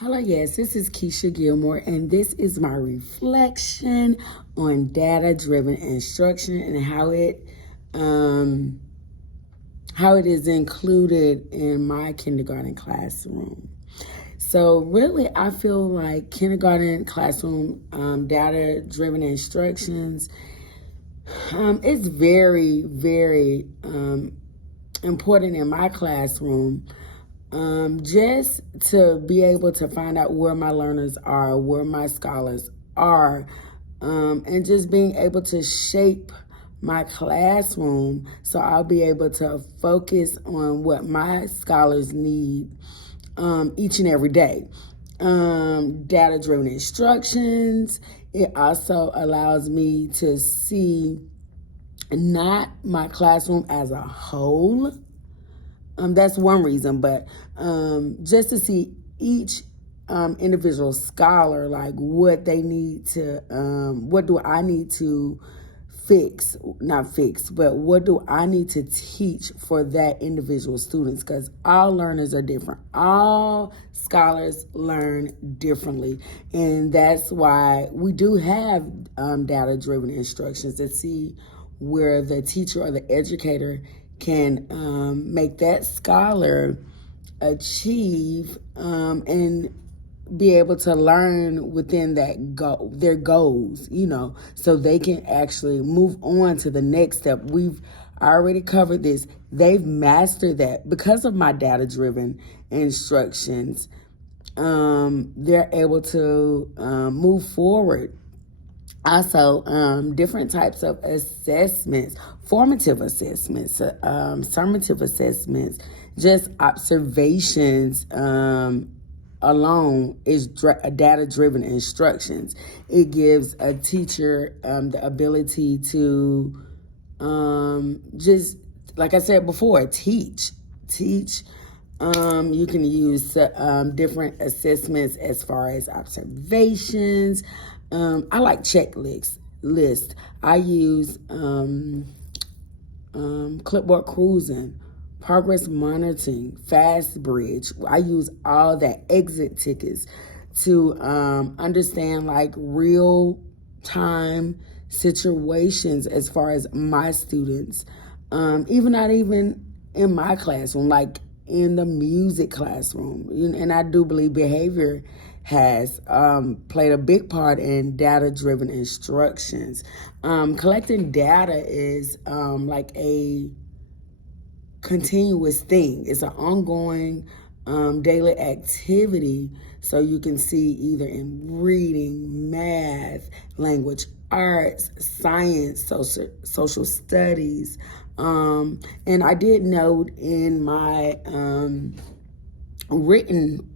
Hello, yes, this is Keisha Gilmore, and this is my reflection on data-driven instruction and how it is included in my kindergarten classroom. So really, I feel like kindergarten classroom data-driven instructions is very, very important in my classroom, just to be able to find out where my learners are, where my scholars are, and just being able to shape my classroom so I'll be able to focus on what my scholars need each and every day. Data-driven instructions, it also allows me to see not my classroom as a whole. That's one reason, but just to see each individual scholar, like what they need to, what do I need to fix, not fix, but what do I need to teach for that individual students? Because all learners are different. All scholars learn differently. And that's why we do have data-driven instructions to see where the teacher or the educator can make that scholar achieve and be able to learn within their goals, so they can actually move on to the next step. We've already covered this. They've mastered that because of my data-driven instructions. They're able to move forward. Also, different types of assessments, formative assessments, summative assessments, just observations alone is data-driven instructions. It gives a teacher the ability to just, like I said before, teach. You can use different assessments as far as observations. I like checklists. I use clipboard cruising, progress monitoring, fast bridge. I use all that, exit tickets, to understand like real time situations as far as my students. Even not even in my classroom, like in the music classroom. And I do believe behavior has played a big part in data-driven instructions. Collecting data is like a continuous thing. It's an ongoing daily activity, so you can see either in reading, math, language arts, science, social studies. And I did note in my written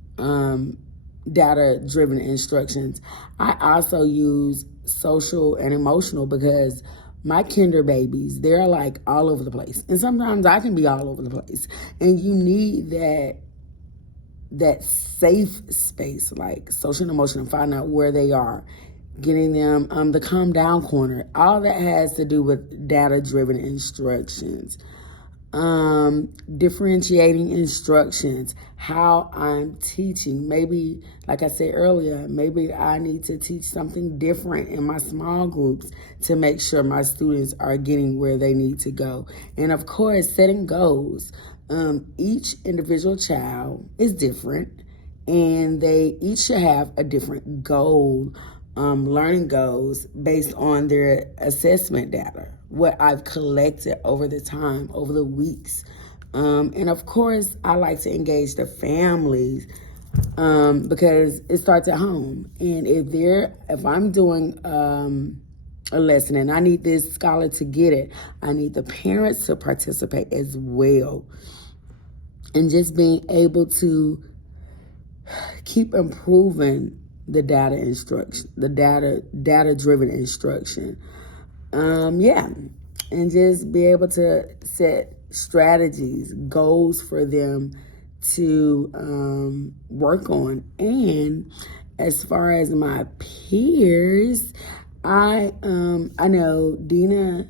data-driven instructions, I also use social and emotional, because my kinder babies, they're like all over the place. And sometimes I can be all over the place. And you need that safe space, like social and emotional, find out where they are, getting them the calm down corner. All that has to do with data-driven instructions. Differentiating instructions, how I'm teaching. Maybe, like I said earlier, maybe I need to teach something different in my small groups to make sure my students are getting where they need to go. And of course, setting goals. Each individual child is different, and they each should have a different goal, learning goals based on their assessment data, what I've collected over the time, over the weeks. And of course, I like to engage the families because it starts at home. And if I'm doing a lesson and I need this scholar to get it, I need the parents to participate as well. And just being able to keep improving the data instruction, the data-driven instruction. And just be able to set strategies, goals for them to work on. And as far as my peers, I know Dina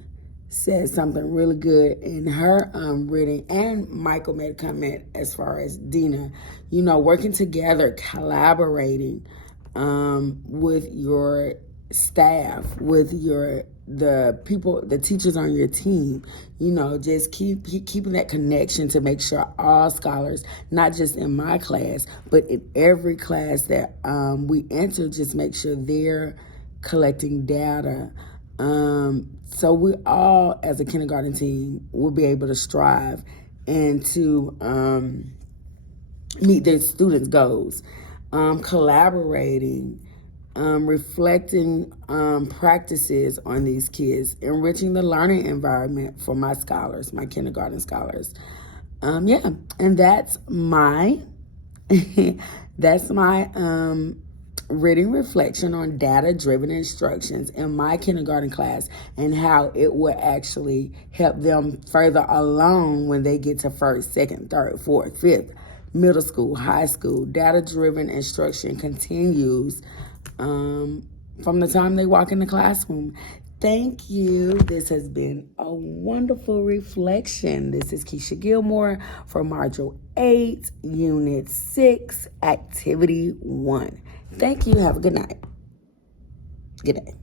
said something really good in her reading, and Michael made a comment as far as Dina, working together, collaborating with your staff, with the people, the teachers on your team, just keeping that connection to make sure all scholars, not just in my class, but in every class that we enter, just make sure they're collecting data. So we all, as a kindergarten team, will be able to strive and to meet their students' goals, collaborating, reflecting practices on these kids, enriching the learning environment for my scholars, my kindergarten scholars. And that's my reading reflection on data-driven instructions in my kindergarten class, and how it will actually help them further along when they get to first, second, third, fourth, fifth, middle school, high school. Data-driven instruction continues from the time they walk in the classroom. Thank you. This has been a wonderful reflection. This is Keisha Gilmore for Module 8, Unit 6, Activity 1. Thank you. Have a good night. Good day.